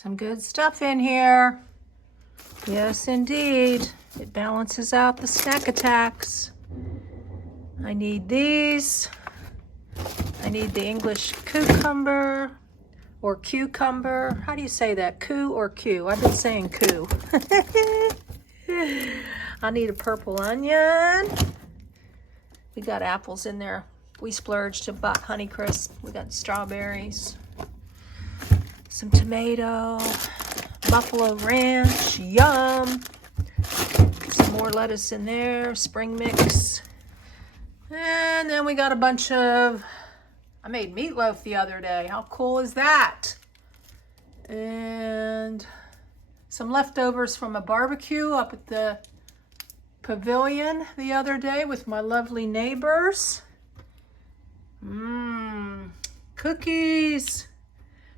Some good stuff in here. Yes, indeed. It balances out the snack attacks. I need these. I need the English cucumber or cucumber. How do you say that? Coo or Q? I've been saying coo. I need a purple onion. We got apples in there. We splurged to buy Honeycrisp. We got strawberries. Some tomato, buffalo ranch, yum. Some more lettuce in there, spring mix. And then we got a bunch of, I made meatloaf the other day. How cool is that? And some leftovers from a barbecue up at the pavilion the other day with my lovely neighbors. Cookies.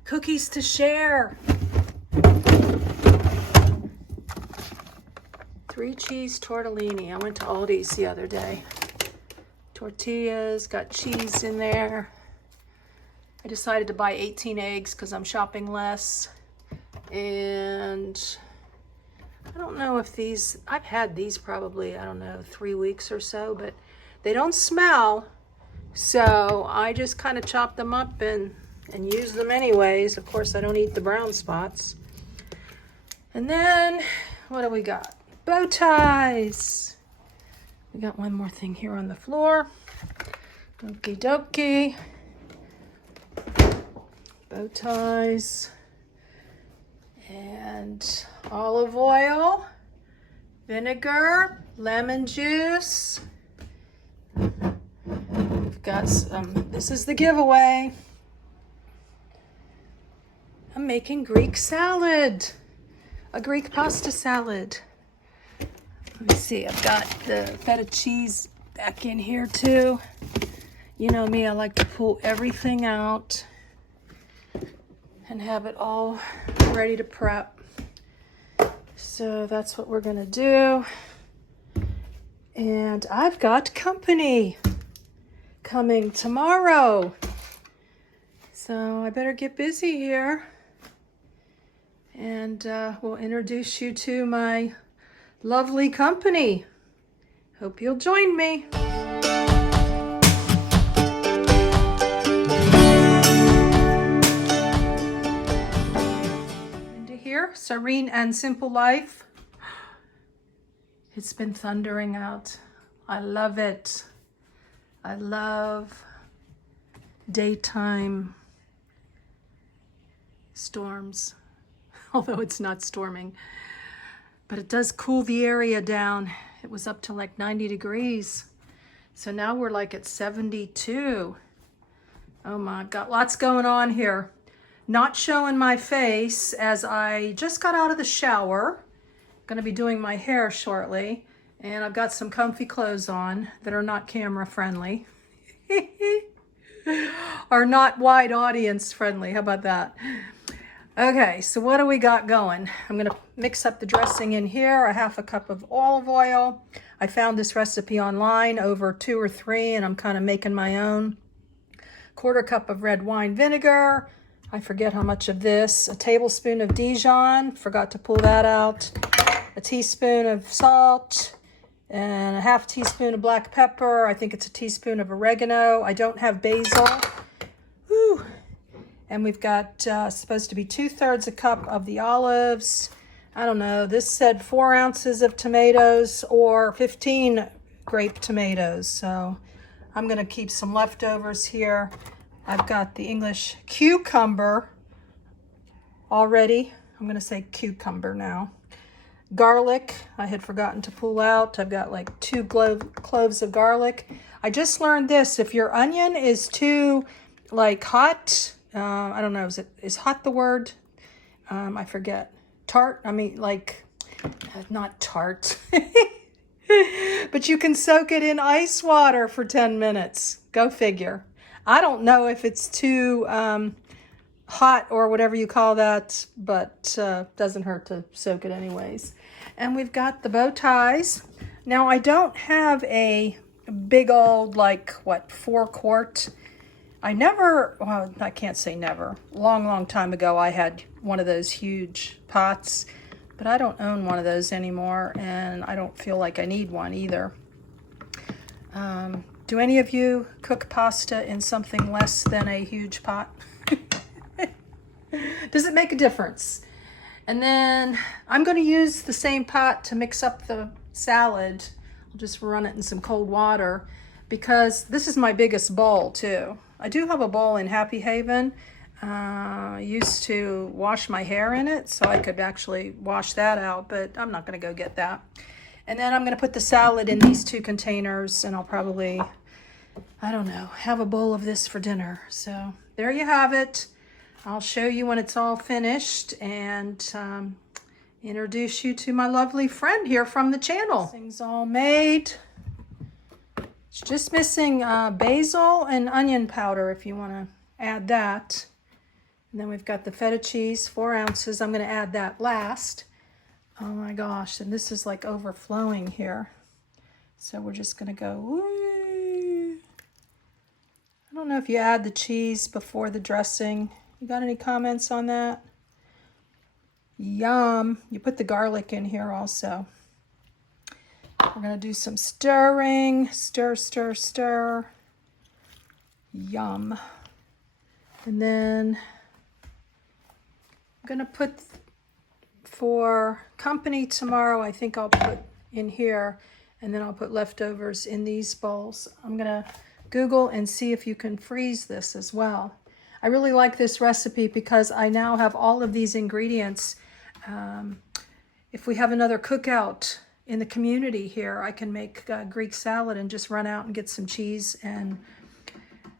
Cookies to share. 3 cheese tortellini. I went to Aldi's the other day. Tortillas, got cheese in there. I decided to buy 18 eggs because I'm shopping less. And I don't know if these, I've had these probably, I don't know, 3 weeks or so, but they don't smell. So I just kind of chop them up and use them anyways. Of course, I don't eat the brown spots. And then, what do we got? Bow ties. We got one more thing here on the floor. Okie dokie. Bow ties. And olive oil, vinegar, lemon juice. We've got some, this is the giveaway. I'm making Greek salad, a Greek pasta salad. Let me see, I've got the feta cheese back in here too. You know me, I like to pull everything out and have it all ready to prep. So that's what we're gonna do. And I've got company coming tomorrow. So I better get busy here. And we'll introduce you to my lovely company. Hope you'll join me. Into here, Serene and Simple Life. It's been thundering out. I love it. I love daytime storms, although it's not storming. But it does cool the area down. It was up to like 90 degrees. So now we're like at 72. Oh my, got lots going on here. Not showing my face as I just got out of the shower. Gonna be doing my hair shortly. And I've got some comfy clothes on that are not camera friendly. Are not wide audience friendly. How about that? Okay, so what do we got going? I'm gonna mix up the dressing in here, a half a cup of olive oil. I found this recipe online over 2 or 3 and I'm kind of making my own. 1/4 cup of red wine vinegar. I forget how much of this. A tablespoon of Dijon, forgot to pull that out. A teaspoon of salt and a 1/2 teaspoon of black pepper. I think it's a teaspoon of oregano. I don't have basil. Whew. And we've got supposed to be 2/3 a cup of the olives. I don't know, this said 4 ounces of tomatoes or 15 grape tomatoes. So I'm gonna keep some leftovers here. I've got the English cucumber already. I'm gonna say cucumber now. Garlic, I had forgotten to pull out. I've got like 2 cloves of garlic. I just learned this, if your onion is too like hot, I don't know, is hot the word? I forget. Tart, I mean like, not tart. But you can soak it in ice water for 10 minutes. Go figure. I don't know if it's too hot or whatever you call that, but doesn't hurt to soak it anyways. And we've got the bow ties. Now I don't have a big old, like, what, 4-quart I never, well, I can't say never. Long time ago, I had one of those huge pots, but I don't own one of those anymore, and I don't feel like I need one either. Do any of you cook pasta in something less than a huge pot? Does it make a difference? And then I'm going to use the same pot to mix up the salad. I'll just run it in some cold water because this is my biggest bowl too. I do have a bowl in Happy Haven. I used to wash my hair in it so I could actually wash that out, but I'm not going to go get that. And then I'm going to put the salad in these 2 containers, and I'll probably, I don't know, have a bowl of this for dinner. So there you have it. I'll show you when it's all finished and introduce you to my lovely friend here from the channel. Things all made. It's just missing basil and onion powder if you want to add that. And then we've got the feta cheese, 4 ounces. I'm going to add that last. Oh my gosh, and this is like overflowing here. So we're just going to go, woo. I don't know if you add the cheese before the dressing. You got any comments on that? Yum. You put the garlic in here also. We're going to do some stirring. Stir, stir, stir. Yum. And then I'm going to put, for company tomorrow, I think I'll put in here, and then I'll put leftovers in these bowls. I'm going to Google and see if you can freeze this as well. I really like this recipe because I now have all of these ingredients. If we have another cookout in the community here, I can make Greek salad and just run out and get some cheese and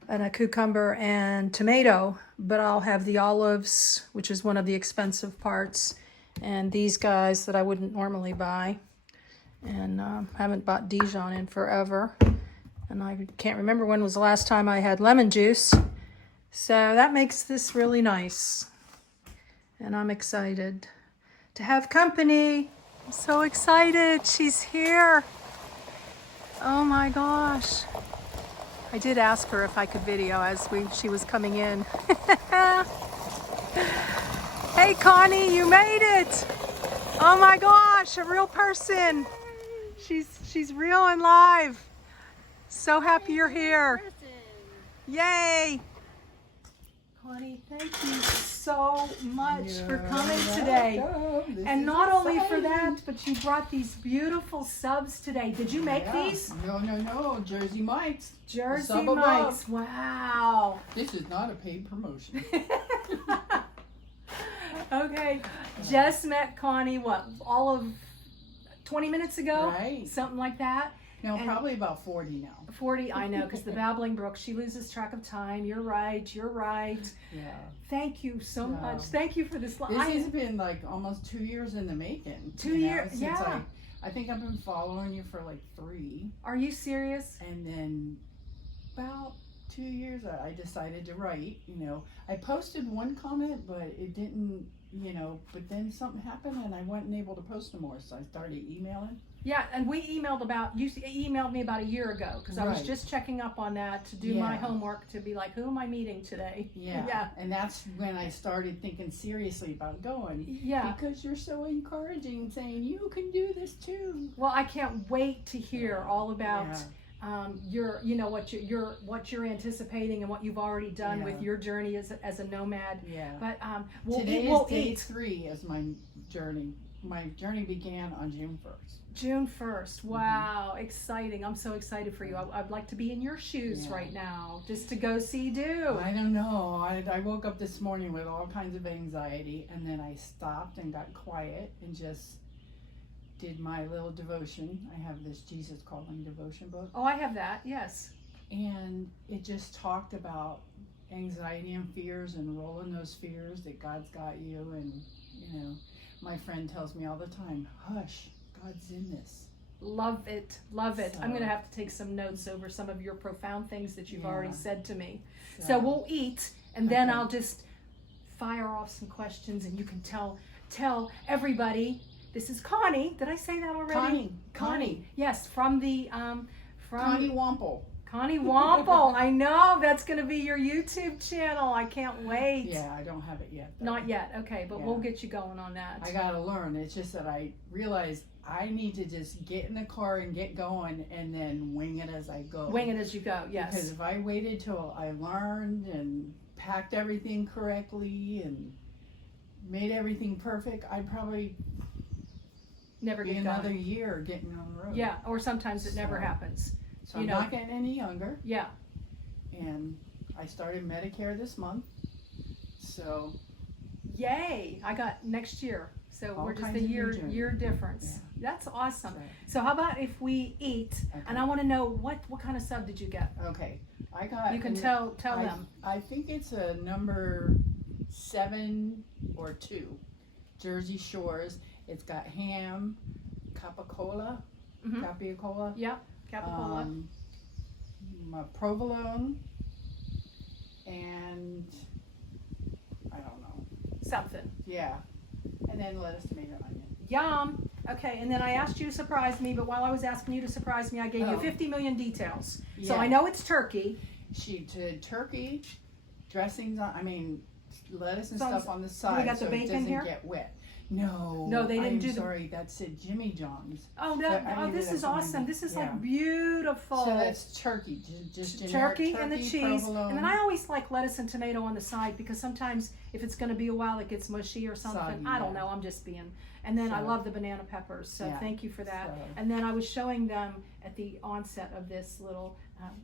a cucumber and tomato, but I'll have the olives, which is one of the expensive parts, and these guys that I wouldn't normally buy, and haven't bought Dijon in forever, and I can't remember when was the last time I had lemon juice. So that makes this really nice. And I'm excited to have company. I'm so excited. She's here. Oh my gosh. I did ask her if I could video as she was coming in. Hey Connie, you made it. Oh my gosh, a real person. She's real and live. So happy you're here. Yay. Connie, thank you so much for coming today. And not only for that, but you brought these beautiful subs today. Did you make these? No. Jersey Mike's. Jersey Mike's. Wow. This is not a paid promotion. Okay. Just met Connie, what, all of 20 minutes ago? Right. Something like that. No, probably about 40 now. 40, I know, because the babbling brook, she loses track of time. You're right. Yeah. Thank you so much. Thank you for this. This has been like almost 2 years in the making. 2 years, since I think I've been following you for like 3. Are you serious? And then about 2 years, I decided to write. I posted one comment, but it didn't. But then something happened, and I wasn't able to post no more. So I started emailing. Yeah, and you emailed me about a year ago because I was just checking up on that to do my homework to be like, who am I meeting today? Yeah. And that's when I started thinking seriously about going. Yeah. Because you're so encouraging, saying you can do this too. Well, I can't wait to hear all about what you're anticipating and what you've already done with your journey as a nomad. Yeah. But today is day 3 as my journey. My journey began on June 1st. June 1st. Wow. Exciting. I'm so excited for you. I'd like to be in your shoes right now just to go see do. I don't know. I woke up this morning with all kinds of anxiety, and then I stopped and got quiet and just did my little devotion. I have this Jesus Calling devotion book. Oh, I have that. Yes. And it just talked about anxiety and fears and rolling those fears that God's got you. And, my friend tells me all the time, hush, God's in this. Love it. Love it. So, I'm going to have to take some notes over some of your profound things that you've already said to me. So we'll eat, and then I'll just fire off some questions, and you can tell everybody. This is Connie. Did I say that already? Connie. Yes, from the Connie Wample. Connie Wample. I know that's going to be your YouTube channel. I can't wait. Yeah, I don't have it yet, though. Not yet. Okay, but Yeah. we'll get you going on that. I gotta learn. It's just that I realize I need to just get in the car and get going and then wing it as I go. Wing it as you go, yes. Because if I waited till I learned and packed everything correctly and made everything perfect, I'd probably Never be get another going. year getting on the road. Yeah, or sometimes it never So- happens. So you I'm know. not getting any younger, Yeah. and I started Medicare this month. So Yay! I got next year. So All we're just kinds a of new year journeys. difference. That's awesome. so- So how about if we eat? Okay. And I want to know what kind of sub did you get? okay, I got. You can and tell I, them. I think it's a number 7 or 2, Jersey Shores. It's got ham, capicola, Mhm. capicola, Yeah, capicola. provolone, and I don't know. Something. Yeah, and then lettuce, tomato, onion. Yum. Okay, and then I asked you to surprise me, but while I was asking you to surprise me, I gave you Oh. 50 million details. So Yeah. I know it's turkey. She did turkey, dressings on. I mean, lettuce and So stuff on the side, got the so bacon it doesn't here? get wet. No, No, they didn't I'm do the- sorry, that said Jimmy John's. Oh, But I needed this a is awesome. blend. This is Yeah. like beautiful. So that's turkey, just generic turkey and the cheese, provolone. and then I always like lettuce and tomato on the side because sometimes if it's going to be a while, it gets mushy or something. Soggy, I don't yeah. know. I'm just being. And then I So- love the banana peppers, so Yeah. thank you for that. So- And then I was showing them at the onset of this little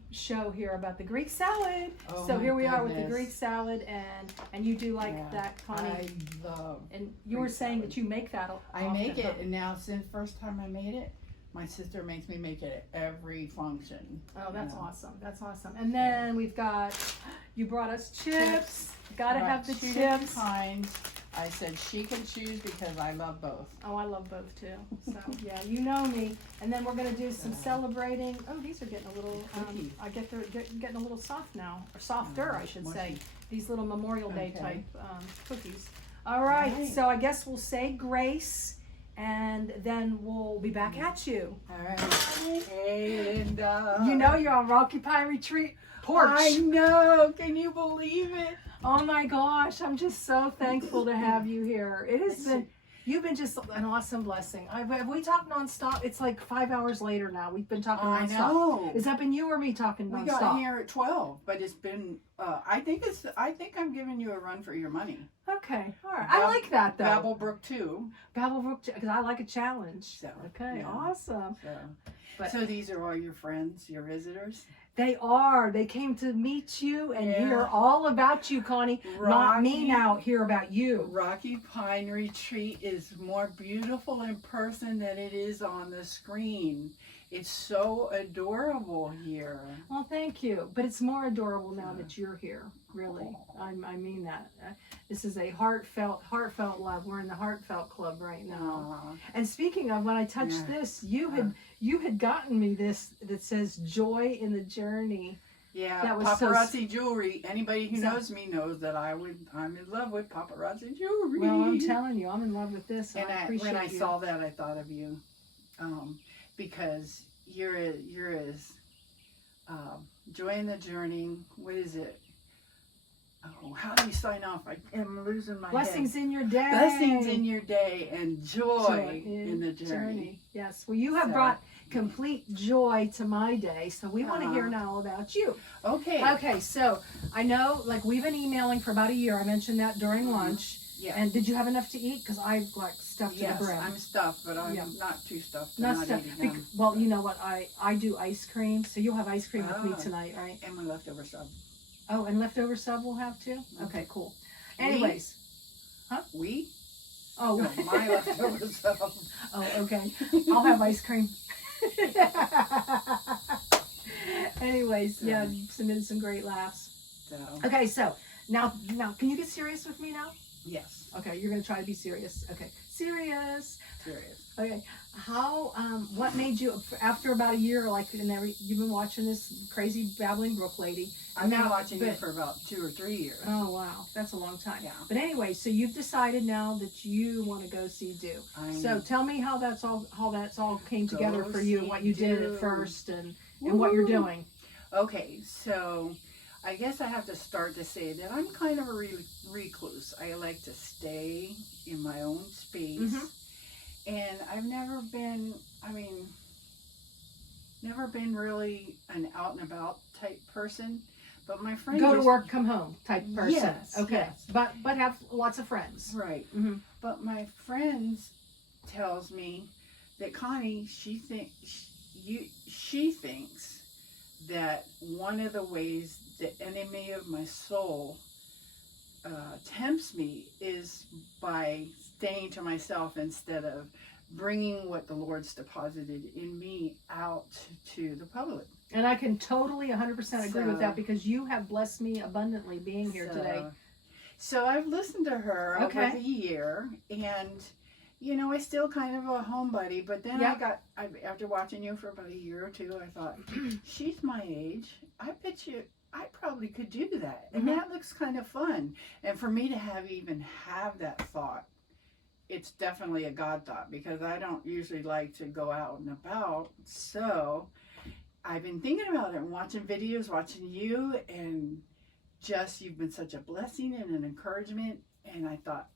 show here about the Greek salad. Oh So my here we are with the goodness. Greek salad, and you do like Yeah. that, Connie. I love. And you were Greek saying salad. that you make that. I often, make huh? it, and now since the first time I made it, my sister makes me make it at every function. Oh, that's Yeah. awesome. That's awesome. And then we've got, you brought us chips. Gotta Brought have the 2 different chips. kinds. I said she can choose because I love both. Oh, I love both too. So yeah, you know me. And then we're gonna do some celebrating. Oh, these are getting a little. Cookie. I get they're getting a little soft now, or softer, I should say. mushy. These little Memorial Day Okay. type cookies. All right. Right. So I guess we'll say grace, and then we'll be back at you. All right. And You know you're on Rocky Pine Retreat porch. I know. Can you believe it? Oh my gosh, I'm just so thankful to have you here. It has been, you've been just an awesome blessing. Have we talked nonstop? It's like 5 hours later now. We've been talking I nonstop. know. Has that been you or me talking We nonstop? got here at 12, but it's been. I think I'm giving you a run for your money. Okay, all right. I like that though. Babblebrook too. Babblebrook, because I like a challenge. So, Okay, yeah. awesome. But- So these are all your friends, your visitors. They are. They came to meet you and Yeah. hear all about you, Connie. Not me Rocky. now, hear about you. Rocky Pine Retreat is more beautiful in person than it is on the screen. It's so adorable here. Well, thank you. But it's more adorable now that you're here. Really, I mean that. This is a heartfelt love. We're in the heartfelt club right now. Aw. And speaking of, when I touched Yeah. this, you had gotten me this that says "Joy in the Journey." Yeah, That was so paparazzi jewelry. Anybody who So- knows me knows that I'm in love with paparazzi jewelry. Well, I'm telling you, I'm in love with this. And I appreciate when I you. saw that, I thought of you, because you're as joy in the journey. What is it? Oh, how do you sign off? I am losing my Blessings head. in your day. Blessings in your day and joy in the journey. Yes. Well, you have So- brought complete joy to my day, so we want to hear Aw. now about you. Okay. Okay, so I know, like, we've been emailing for about a year. I mentioned that during lunch. Yeah. And did you have enough to eat? Because I like stuffed Yes, to the brim. I'm stuffed, but I'm Yeah. not too stuffed. to Not not stuffed. eating them. Well, you know what? I do ice cream, so you'll have ice cream with me Ah. tonight, right? And my leftover sub. Oh, and leftover sub we'll have too? Okay, cool. We? Anyways. We? Oh, No, my leftover sub. oh, okay. I'll have ice cream. Anyways, yeah, submitted some great laughs. So, Okay, so now, can you get serious with me now? yes, Okay, you're gonna try to be serious. Okay, serious. serious. Okay, how? What made you after about a year, like, you've been watching this crazy babbling brook lady? I've been now- watching but- it for about 2 or 3 years. Oh wow, that's a long time. Yeah. But anyway, so you've decided now that you want to go see Do. So tell me how that's all came together Go for you, see what you did Do. at first, and what you're doing. Okay, so I guess I have to start to say that I'm kind of a recluse. I like to stay in my own space. And I've never been, I mean, never been really an out and about type person. But my friend Go to work, come home type person. Yes. Okay. Yes. But have lots of friends. Right. Mm-hmm. But my friends tells me that Connie, she thinks that one of the ways the enemy of my soul tempts me is by staying to myself instead of bringing what the Lord's deposited in me out to the public. And I can totally 100% agree with that, because you have blessed me abundantly being here today. So I've listened to her over the year, and you know, I still kind of a homebody, but then after watching you for about a year or two, I thought, she's my age. I bet you I probably could do that. And that looks kind of fun. And for me to even have that thought, it's definitely a God thought, because I don't usually like to go out and about. So I've been thinking about it and watching videos, watching you, and just, you've been such a blessing and an encouragement. And I thought,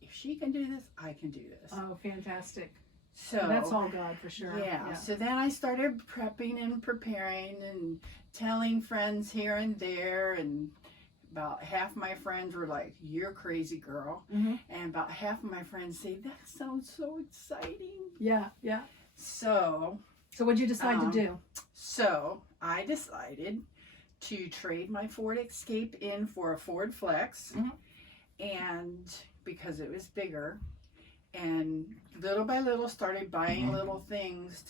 if she can do this, I can do this. Oh, fantastic. So that's all God for sure. Yeah. So then I started prepping and preparing and telling friends here and there, and about half my friends were like, "You're crazy, girl." And about half of my friends say, "That sounds so exciting." Yeah, yeah. So what'd you decide to do? So I decided to trade my Ford Escape in for a Ford Flex, and because it was bigger, and little by little started buying little things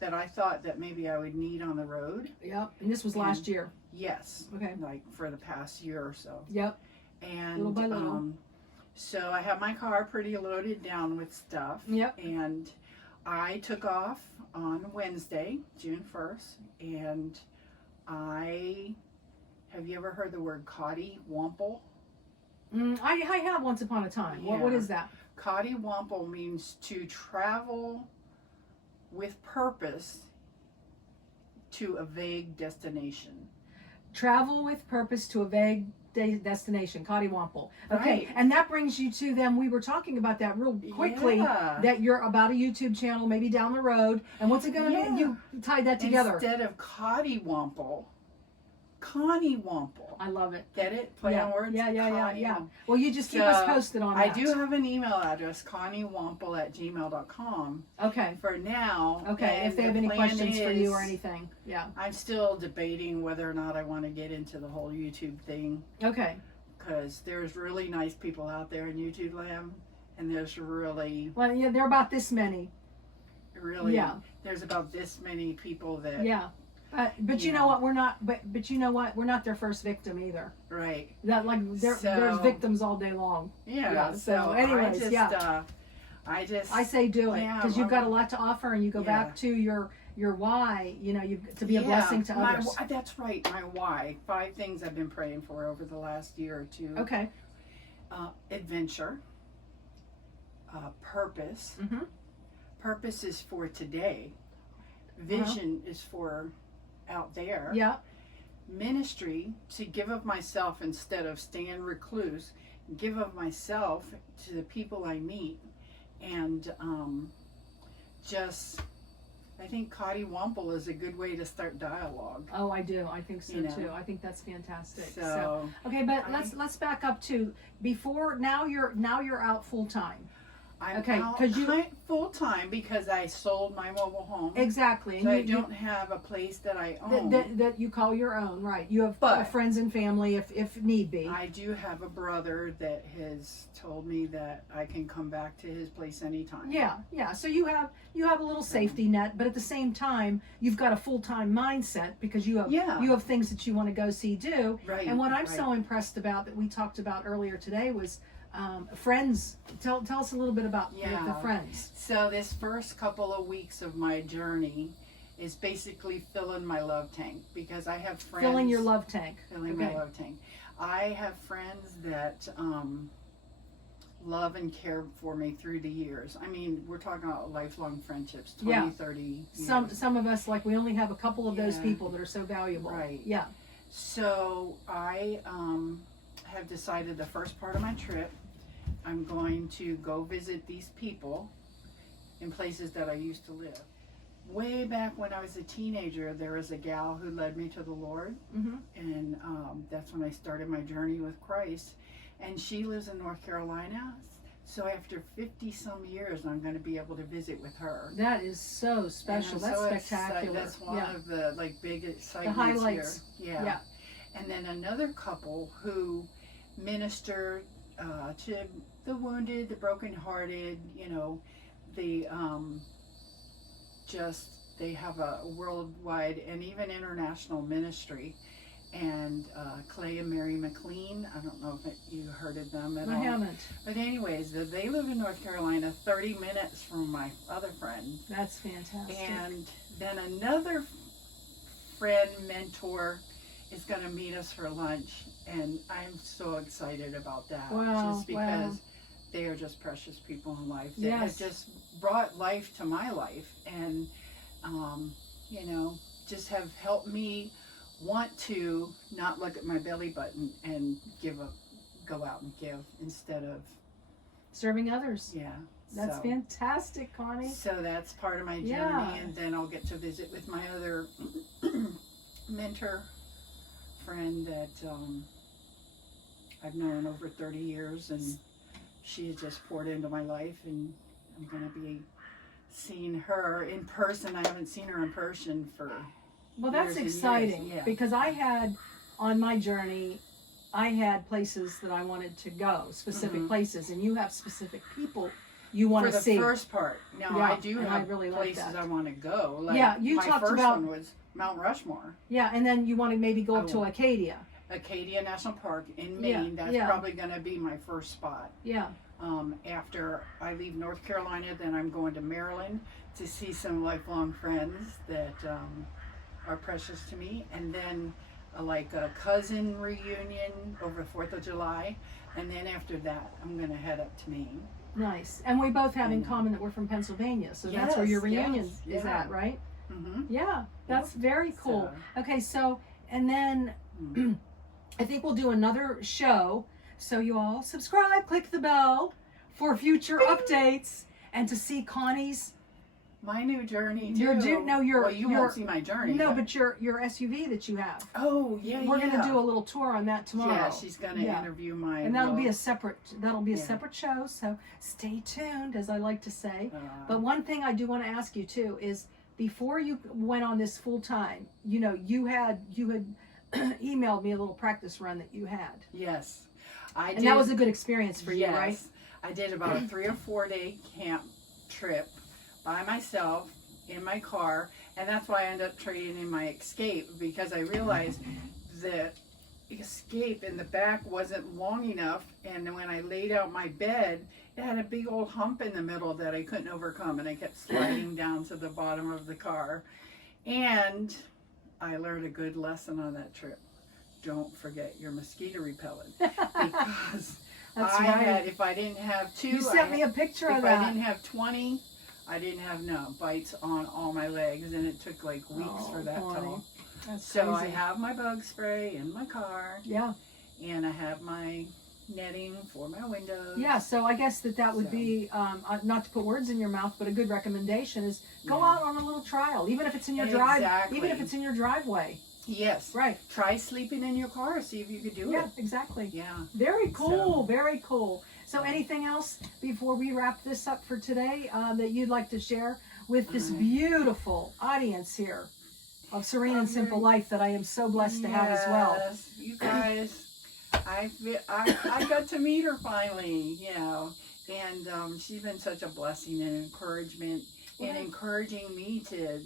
that I thought that maybe I would need on the road. Yep. And this was last year. Yes. Okay. Like for the past year or so. Yep. And little by little. So I have my car pretty loaded down with stuff. Yep. And I took off on Wednesday, June 1st, and have you ever heard the word cottywomple? I have once upon a time. Yeah. What is that? Cottywomple means to travel with purpose to a vague destination. Travel with purpose to a vague destination, cottywomple. Okay, Right. and that brings you to them. We were talking about that real quickly. Yeah. That you're about a YouTube channel, maybe down the road. And what's it going to be? You tied that together. Instead of cottywomple, Connie-womple. I love it. Get it? Play on words? Yeah. Well, you just keep us posted on that. I do have an email address, conniewomple@gmail.com. Okay. For now. Okay, if they have any questions for you or anything. Yeah. I'm still debating whether or not I want to get into the whole YouTube thing. Okay. Because there's really nice people out there in YouTube land, and there's really... Well, yeah, they're about this many. Really? Yeah. There's about this many people that... Yeah. But you know what? We're not. But you know what? We're not their first victim either. Right. That there's victims all day long. Yeah. So anyways, I say do it, because you've got a lot to offer, and you go back to your why. You know, to be a blessing to others. That's right. My why. 5 things I've been praying for over the last year or two. Okay. Adventure. Purpose. Purpose is for today. Vision is for out there. Yeah. Ministry, to give of myself instead of staying recluse, give of myself to the people I meet, and I think cottywomple is a good way to start dialogue. Oh, I do. I think so too. I think that's fantastic. So okay, but let's back up to before. Now you're out full time. I'm out full time because I sold my mobile home. Exactly. So I don't have a place that I own. That you call your own, right? You have friends and family if need be. I do have a brother that has told me that I can come back to his place anytime. Yeah. So you have a little safety net, but at the same time, you've got a full-time mindset, because you have things that you want to go do. Right. And what I'm so impressed about that we talked about earlier today was friends. Tell us a little bit about the friends. So this first couple of weeks of my journey is basically filling my love tank, because I have friends. Filling your love tank. Filling my love tank. I have friends that love and care for me through the years. I mean, we're talking about lifelong friendships, 20, Yeah. 30 years. Some of us, like, we only have a couple of those Yeah. people that are so valuable. Right. Yeah. So I have decided the first part of my trip, I'm going to go visit these people in places that I used to live. Way back when I was a teenager, there was a gal who led me to the Lord, Mm-hmm. and that's when I started my journey with Christ. And she lives in North Carolina, so after 50 some years, I'm going to be able to visit with her. That is so special. And That's so spectacular. That's one Yeah. of the like big excitements highlights. here. Yeah. Yeah. And then another couple who minister to the wounded, the brokenhearted, you know, the they have a worldwide and even international ministry. And Clay and Mary McLean, I don't know if you heard of them at all. I haven't. But anyways, they live in North Carolina, 30 minutes from my other friend. That's fantastic. And then another friend, mentor, is going to meet us for lunch. And I'm so excited about that. Wow, Just because wow. they are just precious people in life. That Yes. have just brought life to my life. And, you know, just have helped me want to not look at my belly button and go out and give instead of Serving others. yeah. That's fantastic, Connie. So that's part of my journey, Yeah. and then I'll get to visit with my other mentor friend that I've known over 30 years, and she has just poured into my life, and I'm going to be seeing her in person. I haven't seen her in person for Well, that's years and years, exciting yeah. because I had, on my journey, I had places that I wanted to go, specific Mhm. places, and you have specific people you want for to the see. first part. Now Yeah, I do and have I really like places that. I want to go. Like Yeah, you my talked first about- one was Mount Rushmore. Yeah, and then you want to maybe go up to Oh. Acadia. Acadia National Park in Yeah, Maine. That's yeah. probably going to be my first spot. Yeah. After I leave North Carolina, then I'm going to Maryland to see some lifelong friends that are precious to me, and then like a cousin reunion over 4th of July, and then after that I'm going to head up to Maine. Nice. And we both have in And- common that we're from Pennsylvania, so that's where your Yes, reunion yes, is yeah. at, right? Mm-hmm. Yeah, that's very cool. So- Okay, so, and then Mm. I think we'll do another show. So you all subscribe, click the bell for future updates and to see Connie's. My new journey too. Your well, you won't see my journey. No, but your SUV that you have. oh yeah, We're yeah. gonna do a little tour on that tomorrow. Yeah, she's gonna Yeah. interview my. And that'll be little, a separate Yeah. separate show. So stay tuned, as I like to say. uh, But one thing I do want to ask you too is before you went on this full time, you know, you had emailed me a little practice run that you had. yes, I And did. that was a good experience for you, yes, right? I did about a 3 or 4 day camp trip by myself in my car, and that's why I ended up trading in my Escape, because I realized the Escape in the back wasn't long enough, and when I laid out my bed, it had a big old hump in the middle that I couldn't overcome, and I kept sliding down to the bottom of the car. And I learned a good lesson on that trip. Don't forget your mosquito repellent, because That's I right. had, if I didn't have 2, You sent me a picture of if I that. didn't have 20, I didn't have bites on all my legs, and it took like weeks for that to Connie. all. That's So I crazy. have my bug spray in my car, Yeah. and I have my netting for my windows. Yeah, so I guess that would So- be, not to put words in your mouth, but a good recommendation is go Yeah. out on a little trial, even if it's in your drive, Exactly. even if it's in your driveway. Yes. Right. Try sleeping in your car. See if you could do Yeah, it. exactly. Yeah. Very cool, So- very cool. So anything else before we wrap this up for today that you'd like to share with this beautiful audience here of Serene and Simple Life that I am so blessed to have as well? Yes, you guys, I got to meet her finally, you know, and she's been such a blessing and encouragement, and encouraging me to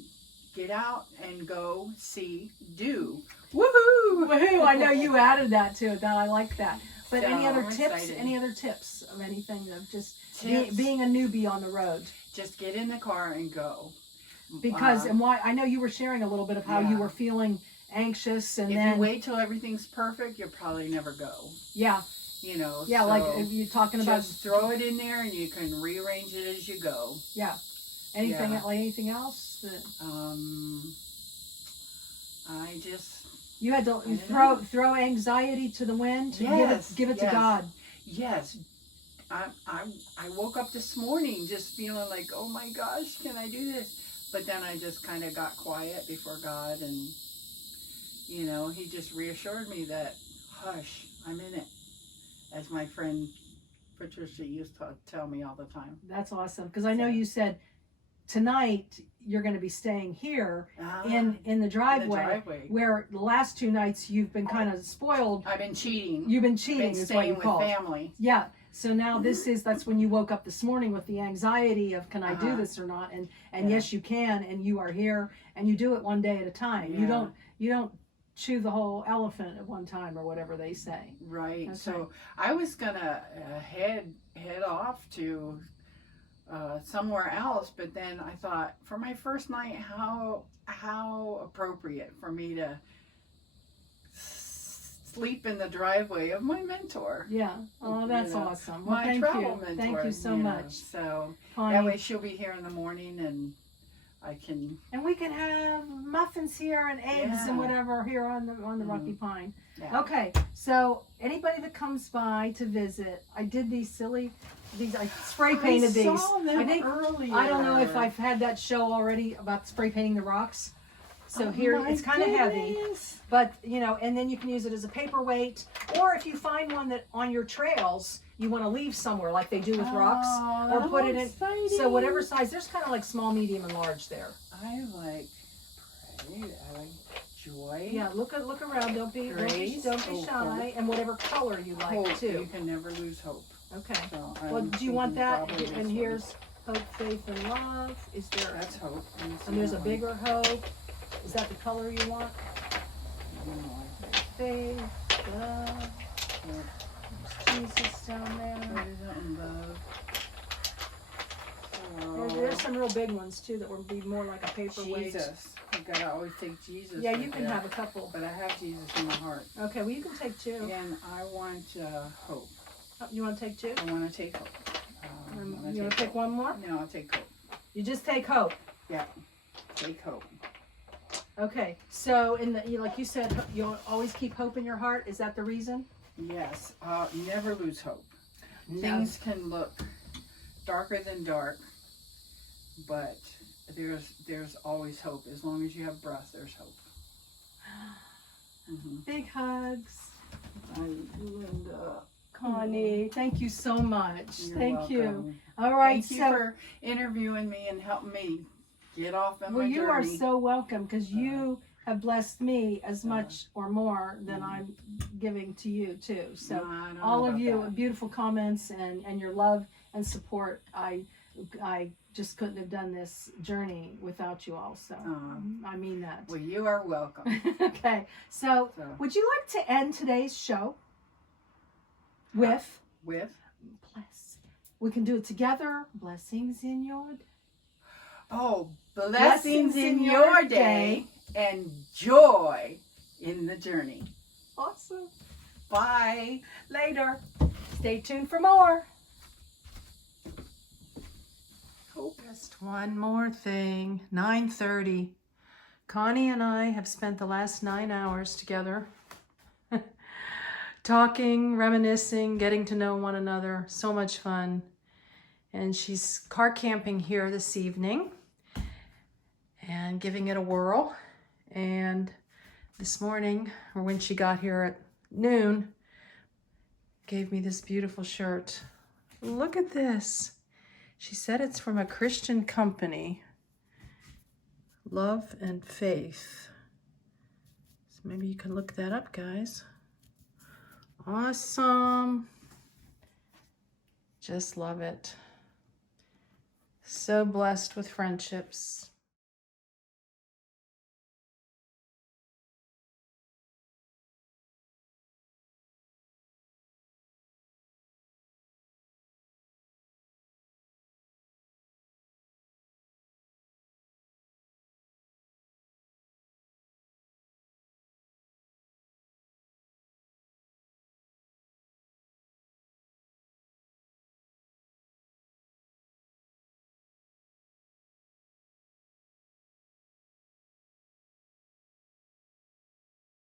get out and go see, do. Woohoo! Woohoo! I know you added that to it. That I like that. But So, any other I'm tips? excited. Any other tips of anything of just Tips? being a newbie on the road? Just get in the car and go. Because and why? I know you were sharing a little bit of how you Yeah. were feeling anxious, and if then you wait till everything's perfect, you'll probably never go. yeah, you know. Yeah, so like if you're talking about, just throw it in there and you can rearrange it as you go. yeah. Anything, Yeah. like anything else? That I just, you had to don't know. throw anxiety to the wind. Yes, Give it to yes. God. yes. I woke up this morning just feeling like, oh my gosh, can I do this? But then I just kind of got quiet before God, and you know, He just reassured me that, hush, I'm in it, as my friend Patricia used to tell me all the time. That's awesome, because I know So- you said tonight you're going to be staying here in the In the driveway, driveway. where the last 2 nights you've been kind of spoiled. I've been cheating. You've been cheating, Been is what staying you with call it. family. Yeah. So now that's when you woke up this morning with the anxiety of, can I do this or not? And Yeah. yes, you can, and you are here, and you do it one day at a time. Yeah. You don't chew the whole elephant at one time, or whatever they say. Right. Okay. So I was gonna head off to somewhere else, but then I thought, for my first night, how appropriate for me to sleep in the driveway of my mentor. Yeah. Oh, that's You know, awesome. Well, my thank travel you. mentor. Thank you so know. much, So Connie. that way she'll be here in the morning, and I can. And we can have muffins here and eggs and Yeah. whatever here on the Rocky Pine. Yeah. Okay, so anybody that comes by to visit, I did I spray painted these. I saw them I think earlier. I don't know if I've had that show already about spray painting the rocks. So here my it's kind of heavy, goodness. but you know, and then you can use it as a paperweight, or if you find one that on your trails you want to leave somewhere, like they do with rocks, or Oh, put it in. exciting. So whatever size, there's kind of like small, medium, and large there. I like pray. I like joy. Yeah, look around. Don't be Grace. shy, Hope. and whatever color you like Hope. You too. can never lose hope. Okay. So Well, I'm do you want thinking that? probably this And one. here's hope, faith, and love. Is there? That's hope. And there's a bigger hope. Is that the color you want? Faith, love. There's Jesus down there. There's some real big ones too that would be more like a paperweight. Jesus. You gotta always take Jesus. Yeah, with you can there. have a couple. But I have Jesus in my heart. Okay, well you can take two. And I want hope. Oh, you want to take two? I want to take hope. You want to pick one more? No, I'll take hope. You just take hope. Yeah. Take hope. Okay, so like you said, you'll always keep hope in your heart. Is that the reason? Yes. Never lose hope. No. Things can look darker than dark, but there's always hope. As long as you have breath, there's hope. Big hugs. Linda. Connie, thank you so much. You're Thank you. welcome. All right, Thank you for interviewing me and helping me get off on my journey. you are so welcome, because you have blessed me as much or more than I'm giving to you too. So I don't know all of about you, that. beautiful comments and your love and support. I just couldn't have done this journey without you all. So I mean that. Well, you are welcome. Okay, so So. would you like to end today's show with With? bless? We can do it together. Blessings in your Oh, blessings in your day and joy in the journey. Awesome. Bye. Later. Stay tuned for more. Just one more thing. 9:30. Connie and I have spent the last 9 hours together. Talking, reminiscing, getting to know one another. So much fun. And she's car camping here this evening and giving it a whirl. And this morning, or when she got here at noon, gave me this beautiful shirt. Look at this. She said it's from a Christian company. Love and Faith. So maybe you can look that up, guys. Awesome. Just love it. So blessed with friendships.